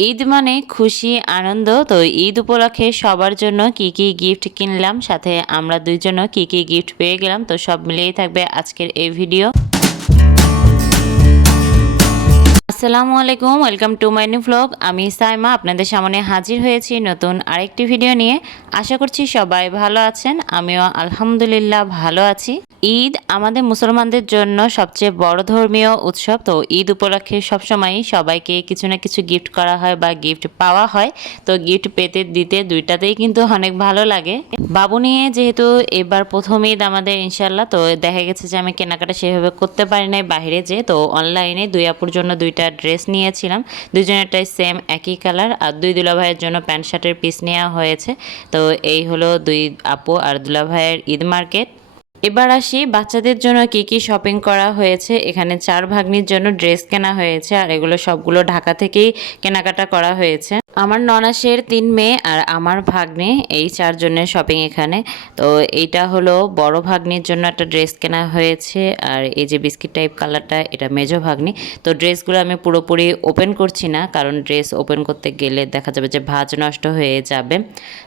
ঈদ মানে খুশি, আনন্দ। তো ঈদ উপলক্ষে সবার জন্য কি কি গিফট কিনলাম, সাথে আমরা দুইজনও কি কি গিফট পেয়ে গেলাম, তো সব মিলেই থাকবে আজকের এই ভিডিও আসসালামু আলাইকুম, welcome to my new vlog আমি সাইমা, আপনাদের সামনে হাজির হয়েছি নতুন আরেকটি ভিডিও নিয়ে। আশা করছি সবাই ভালো আছেন, আমিও আলহামদুলিল্লাহ ভালো আছি। ঈদ আমাদের মুসলমানদের জন্য সবচেয়ে বড় ধর্মীয় উৎসব, তো ঈদ উপলক্ষে সবসময়ই সবাইকে কিছু না কিছু গিফট করা হয় বা গিফট পাওয়া হয়। তো গিফট পেতে, দিতে দুইটাতেই কিন্তু অনেক ভালো লাগে। বাবু নিয়ে যেহেতু এবার প্রথম ঈদ আমাদের ইনশাল্লাহ তো দেখা গেছে যে আমি কেনাকাটা সেভাবে করতে পারি নাই বাইরে যে, তো অনলাইনে দুই আপুর জন্য দুইটা ড্রেস নিয়েছিলাম। দুজনেরটাই সেম একই কালার আর দুই দুলা ভাইয়ের জন্য প্যান্ট শার্টের পিস নেওয়া হয়েছে। তো এই হলো দুই আপু আর দুলা ভাইয়ের ঈদ মার্কেট। এবার আসি, বাচ্চাদের জন্য কি কি শপিং করা হয়েছে? এখানে চার ভাগ্নির জন্য ড্রেস কেনা হয়েছে, আর এগুলো সবগুলো ঢাকা থেকেই কেনাকাটা করা হয়েছে। আমার ননাসের তিন মেয়ে আর আমার ভাগ্নে, এই চারজনের শপিং এখানে। তো এইটা হলো বড় ভাগ্নির জন্য একটা ড্রেস কেনা হয়েছে আর এই যে বিস্কিট টাইপ কালারটা এটা মেজো ভাগ্নি। তো ড্রেসগুলো আমি পুরোপুরি ওপেন করছি না, কারণ ড্রেস ওপেন করতে গেলে দেখা যাবে যে ভাজ নষ্ট হয়ে যাবে।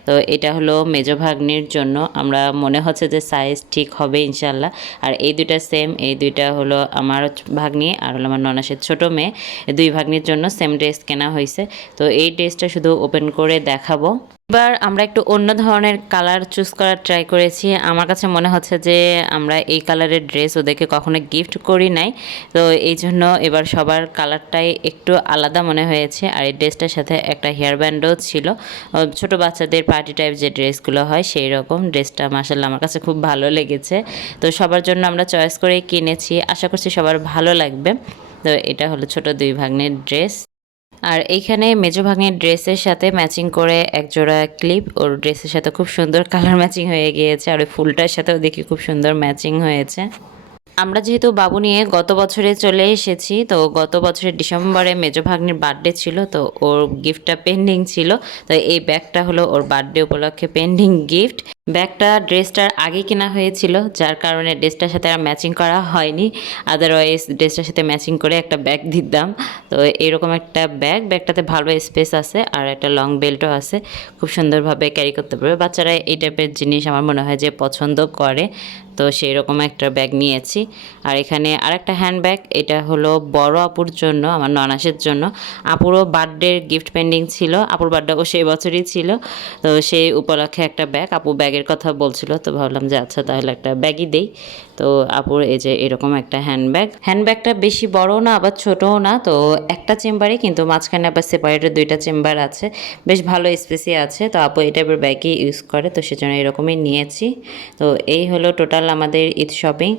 তো এটা হলো মেজো ভাগ্নির জন্য। আমরা মনে হচ্ছে যে সাইজ ঠিক হবে ইনশাল্লাহ আর এই দুইটা সেম এই দুইটা হলো আমার ভাগ্নি আর হলো আমার ননাসের ছোটো মেয়ে। দুই ভাগ্নির জন্য সেম ড্রেস কেনা হয়েছে। তো এই ড্রেসটা শুধু ওপেন করে দেখাবো। এবার আমরা একটু অন্য ধরনের কালার চুজ করার ট্রাই করেছি। আমার কাছে মনে হচ্ছে যে আমরা এই কালারের ড্রেস ওদেরকে কখনো গিফট করি নাই। তো এই জন্য এবার সবার কালারটাই একটু আলাদা মনে হয়েছে। আর এই ড্রেসটার সাথে একটা হেয়ার ব্যান্ডও ছিল। ছোট বাচ্চাদের পার্টি টাইপ যে ড্রেসগুলো হয় সেই রকম ড্রেসটা মাসাল্লাহ আমার কাছে খুব ভালো লেগেছে। তো সবার জন্য আমরা চয়েস করেই কিনেছি। আশা করছি সবার ভালো লাগবে। তো এটা হলো ছোট দুই ভাগ্নের ড্রেস আর এইখানে মেজো ভাঙের ড্রেসের সাথে ম্যাচিং করে এক জোড়া ক্লিপ। ওর ড্রেসের সাথে খুব সুন্দর কালার ম্যাচিং হয়ে গিয়েছে আর ওই ফুলটার সাথেও দেখি খুব সুন্দর ম্যাচিং হয়েছে। আমরা যেহেতু বাবু নিয়ে গত বছরে চলে এসেছি, তো গত বছরের ডিসেম্বরে মেজো ভাগ্নির বার্থডে ছিল, তো ওর গিফটটা পেন্ডিং ছিল। তো এই ব্যাগটা হলো ওর বার্থডে উপলক্ষে পেন্ডিং গিফট। ব্যাগটা ড্রেসটার আগে কেনা হয়েছিল, যার কারণে ড্রেসটার সাথে আর ম্যাচিং করা হয়নি। আদারওয়াইজ ড্রেসটার সাথে ম্যাচিং করে একটা ব্যাগ দিতাম। তো এরকম একটা ব্যাগ ব্যাগটাতে ভালো স্পেস আছে আর একটা লং বেল্টও আছে। খুব সুন্দরভাবে ক্যারি করতে পারবে। বাচ্চারা এই টাইপের জিনিস আমার মনে হয় যে পছন্দ করে। তো সেই রকম একটা ব্যাগ নিয়েছি। আর এখানে আরেকটা হ্যান্ড ব্যাগ এটা হলো বড় আপুর জন্য, আমার ননাসের জন্য। আপুরও বার্থডের গিফট পেন্ডিং ছিল। আপুর বার্থডেও সেই বছরই ছিল। তো সেই উপলক্ষে একটা ব্যাগ আপু ব্যাগের কথা বলছিল, তো ভাবলাম যে আচ্ছা তাহলে একটা ব্যাগই দেই। তো আপুর এই যে এরকম একটা হ্যান্ডব্যাগ হ্যান্ডব্যাগটা বেশি বড়ও না, আবার ছোটও না, তো একটা চেম্বারে কিন্তু মাঝখানে আবার সেপারেটের দুইটা চেম্বার আছে। বেশ ভালো স্পেসই আছে, তো আপু এই টাইপের ব্যাগই ইউজ করে, তো সেজন্য এরকমই নিয়েছি। তো এই হলো টোটাল আমাদের ঈদ শপিং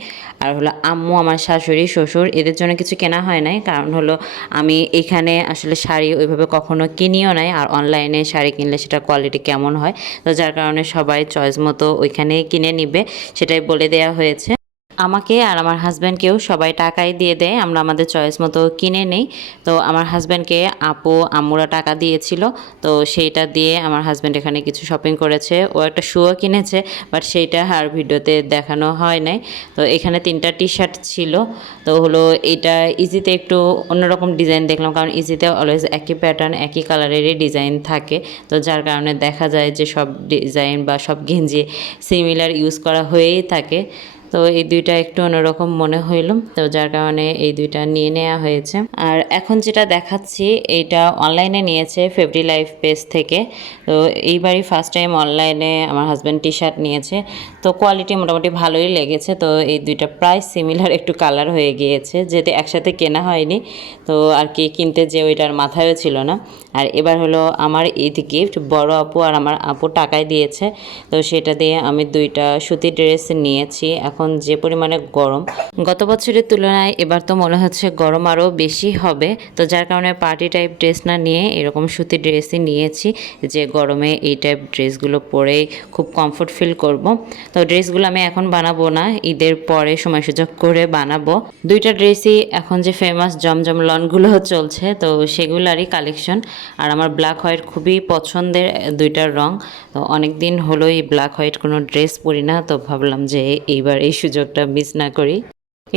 আর হলো আম্মু, আমার শাশুড়ি, শ্বশুর, এদের জন্য কিছু কেনা হয় নাই, কারণ হলো আমি এখানে আসলে শাড়ি ওইভাবে কখনো কিনিও নাই, আর অনলাইনে শাড়ি কিনলে সেটা কোয়ালিটি কেমন হয়? তো যার কারণে সবাই চয়েস মতো ওইখানে কিনে নিবে সেটাই বলে দেওয়া হয়েছে। আমাকে আর আমার হাজব্যান্ডকেও সবাই টাকাই দিয়ে দেয়, আমরা আমাদের চয়েস মতো কিনে নেই। তো আমার হাজব্যান্ডকে আপু, আম্মুরা টাকা দিয়েছিল, তো সেইটা দিয়ে আমার হাজব্যান্ড এখানে কিছু শপিং করেছে। ও একটা শুও কিনেছে বাট সেইটা আর ভিডিওতে দেখানো হয় নাই। তো এখানে তিনটা টি শার্ট ছিল, তো হলো এটা ইজিতে একটু অন্যরকম ডিজাইন দেখলাম, কারণ ইজিতে অলওয়েজ একই প্যাটার্ন একই কালারেরই ডিজাইন থাকে। তো যার কারণে দেখা যায় যে সব ডিজাইন বা সব গেঞ্জি সিমিলার ইউজ করা হয়েই থাকে। তো এই দুইটা একটু অন্যরকম মনে হইল। তো যার কারণে এই দুইটা নিয়ে নেওয়া হয়েছে। আর এখন যেটা দেখাচ্ছি, এইটা অনলাইনে নিয়েছে ফেব্রি লাইফ পেজ থেকে। তো এইবারই ফার্স্ট টাইম অনলাইনে আমার হাজব্যান্ড টি শার্ট নিয়েছে। তো কোয়ালিটি মোটামুটি ভালোই লেগেছে। তো এই দুইটা প্রায় সিমিলার একটু কালার হয়ে গিয়েছে যেতে একসাথে কেনা হয়নি। তো আর কি কিনতে যে ওইটার মাথায়ও ছিল না। আর এবার হলো আমার ঈদ গিফট বড় আপু আর আমার আপু টাকায় দিয়েছে। তো সেটা দিয়ে আমি দুইটা সুতি ড্রেস নিয়েছি। এখন যে পরিমাণে গরম, গত বছরের তুলনায় এবার তো মনে হচ্ছে গরম আরও বেশি হবে। তো যার কারণে পার্টি টাইপ ড্রেস না নিয়ে এরকম সুতি ড্রেসই নিয়েছি যে গরমে এই টাইপ ড্রেসগুলো পরে খুব কমফোর্ট ফিল করব। তো ড্রেসগুলো আমি এখন বানাবো না, ঈদের পরে সময় সুযোগ করে বানাবো। দুইটা ড্রেসই এখন যে ফেমাস জমজম লনগুলো চলছে, তো সেগুলারই কালেকশন আর আমার ব্ল্যাক হোয়াইট খুবই পছন্দের দুইটার রং। তো অনেক দিন হলো এই ব্ল্যাক হোয়াইট কোনো ড্রেস পরি না, তো ভাবলাম যে এইবার এই সুযোগটা মিস না করি।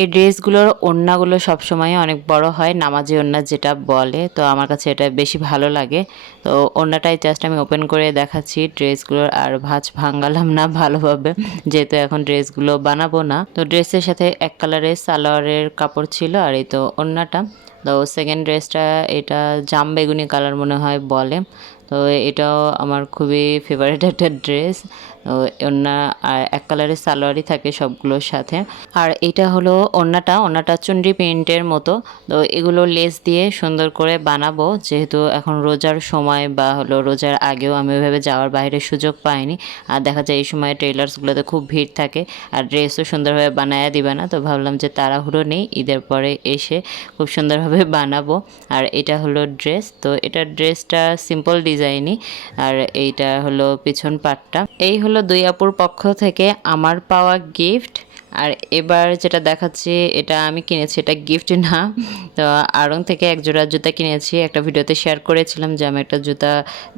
এই ড্রেসগুলোর ওড়নাগুলো সবসময় অনেক বড় হয়, নামাজি ওড়না যেটা বলে, তো আমার কাছে এটা বেশি ভালো লাগে। তো ওড়নাটাই জাস্ট আমি ওপেন করে দেখাচ্ছি, ড্রেসগুলোর আর ভাঁজ ভাঙ্গালাম না ভালোভাবে, যেহেতু এখন ড্রেসগুলো বানাবো না। তো ড্রেসের সাথে এক কালারের সালোয়ারের কাপড় ছিল আর এই তো ওড়নাটা। তো সেকেন্ড ড্রেসটা এটা জাম বেগুনি কালার মনে হয় বলে। তো এটাও আমার খুবই ফেভারিট একটা ড্রেস আর এক কালারের সালোয়ারই থাকে সবগুলোর সাথে। আর এটা হলো ওড়নাটা ওড়নাটা চুনরি প্রিন্টের মতো। তো এগুলো লেস দিয়ে সুন্দর করে বানাবো। যেহেতু এখন রোজার সময় বা হলো রোজার আগেও আমি ওইভাবে যাওয়ার বাইরে সুযোগ পাইনি। আর দেখা যায় এই সময় টেইলার্সগুলোতে খুব ভিড় থাকে। আর ড্রেসও সুন্দরভাবে বানায়া দিবে না। তো ভাবলাম যে তাড়াহুড়ো নেই, ঈদের পরে এসে খুব সুন্দরভাবে বানাবো। আর এটা হলো ড্রেস তো এটা ড্রেসটা সিম্পল ডিজাইনই আর এইটা হলো পিছন পাটটা। এই হলো দুই আপুর পক্ষ থেকে আমার পাওয়া গিফট আর এবার যেটা দেখাচ্ছি, এটা আমি কিনেছি, এটা গিফট না। তো আড়ং থেকে এক জোড়া জুতা কিনেছি। একটা ভিডিওতে শেয়ার করেছিলাম যে আমি একটা জুতা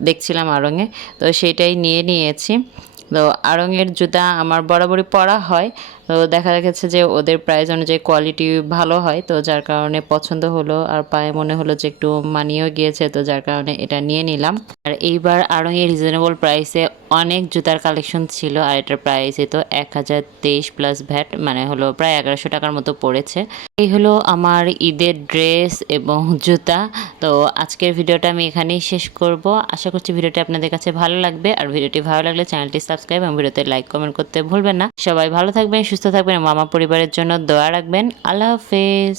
দেখছিলাম আড়ংয়ে। তো সেটাই নিয়ে নিয়েছি। তো আড়ংয়ের জুতা আমার বরাবরই পরা হয়। তো দেখা গেছে যে ওদের প্রাইস অনুযায়ী কোয়ালিটি ভালো হয়, তো যার কারণে পছন্দ হলো আর পায়ে মনে হলো যে একটু মানিয়েও গিয়েছে, তো যার কারণে এটা নিয়ে নিলাম। আর এইবার আড়ংয়ে রিজনেবল প্রাইসে অনেক জুতার কালেকশন ছিল আর এটার প্রাইসে তো এক হাজার তেইশ প্লাস ভ্যাট মানে হলো প্রায় এগারোশো টাকার মতো পড়েছে। এই হলো আমার ঈদের ড্রেস এবং জুতা। তো আজকের ভিডিওটা আমি এখানেই শেষ করব। আশা করছি ভিডিওটি আপনাদের কাছে ভালো লাগবে। আর ভিডিওটি ভালো লাগলে চ্যানেলটি সাবস্ক্রাইব এবং ভিডিওতে লাইক কমেন্ট করতে ভুলবেন না। সবাই ভালো থাকবেন, সুস্থ থাকবেন এবং আমার পরিবারের জন্য দোয়া রাখবেন। আল্লাহ হাফেজ।